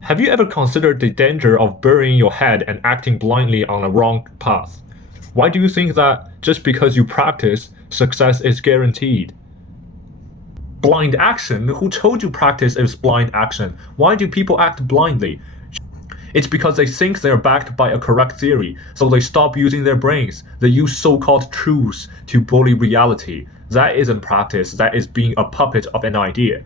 Have you ever considered the danger of burying your head and acting blindly on a wrong path? Why do you think that just because you practice, success is guaranteed? Blind action? Who told you practice is blind action? Why do people act blindly? It's because they think they're backed by a correct theory, so they stop using their brains. They use so-called truths to bully reality. That isn't practice, that is being a puppet of an idea.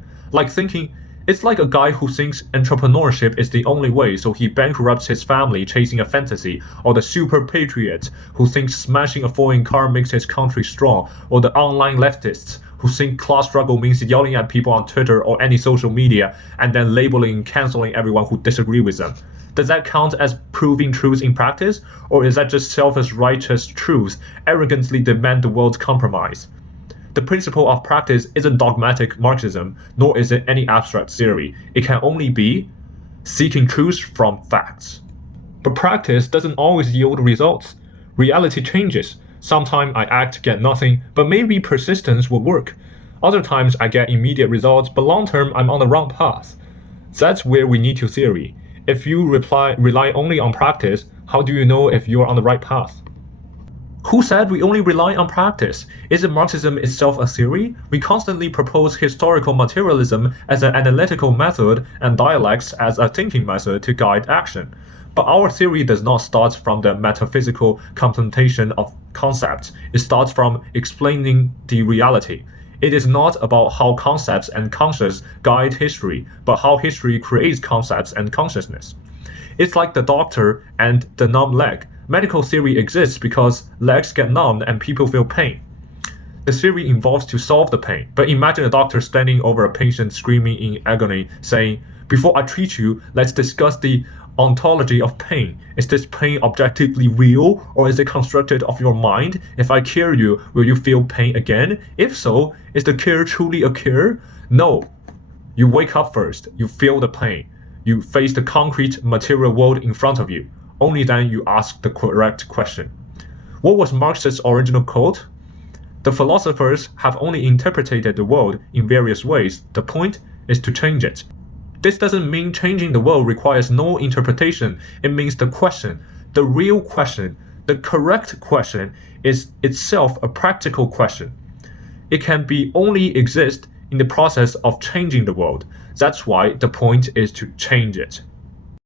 It's like a guy who thinks entrepreneurship is the only way, so he bankrupts his family chasing a fantasy, or the super patriot who thinks smashing a foreign car makes his country strong, or the online leftists who think class struggle means yelling at people on Twitter or any social media and then labeling and canceling everyone who disagree with them. Does that count as proving truth in practice, or is that just selfish righteous truths arrogantly demand the world's compromise? The principle of practice isn't dogmatic Marxism, nor is it any abstract theory. It can only be seeking truth from facts. But practice doesn't always yield results. Reality changes. Sometimes I act, get nothing, but maybe persistence will work. Other times I get immediate results, but long term I'm on the wrong path. That's where we need to theory. If you rely only on practice, how do you know if you're on the right path? Who said we only rely on practice? Isn't Marxism itself a theory? We constantly propose historical materialism as an analytical method and dialectics as a thinking method to guide action. But our theory does not start from the metaphysical contemplation of concepts. It starts from explaining the reality. It is not about how concepts and conscious guide history, but how history creates concepts and consciousness. It's like the doctor and the numb leg. Medical theory exists because legs get numbed and people feel pain. The theory involves to solve the pain, but imagine a doctor standing over a patient screaming in agony, saying, "Before I treat you, let's discuss the ontology of pain. Is this pain objectively real, or is it constructed of your mind? If I cure you, will you feel pain again? If so, is the cure truly a cure?" No. You wake up first, you feel the pain. You face the concrete material world in front of you. Only then you ask the correct question. What was Marx's original quote? The philosophers have only interpreted the world in various ways. The point is to change it. This doesn't mean changing the world requires no interpretation. It means the question, the real question, the correct question is itself a practical question. It can be only exist in the process of changing the world. That's why the point is to change it.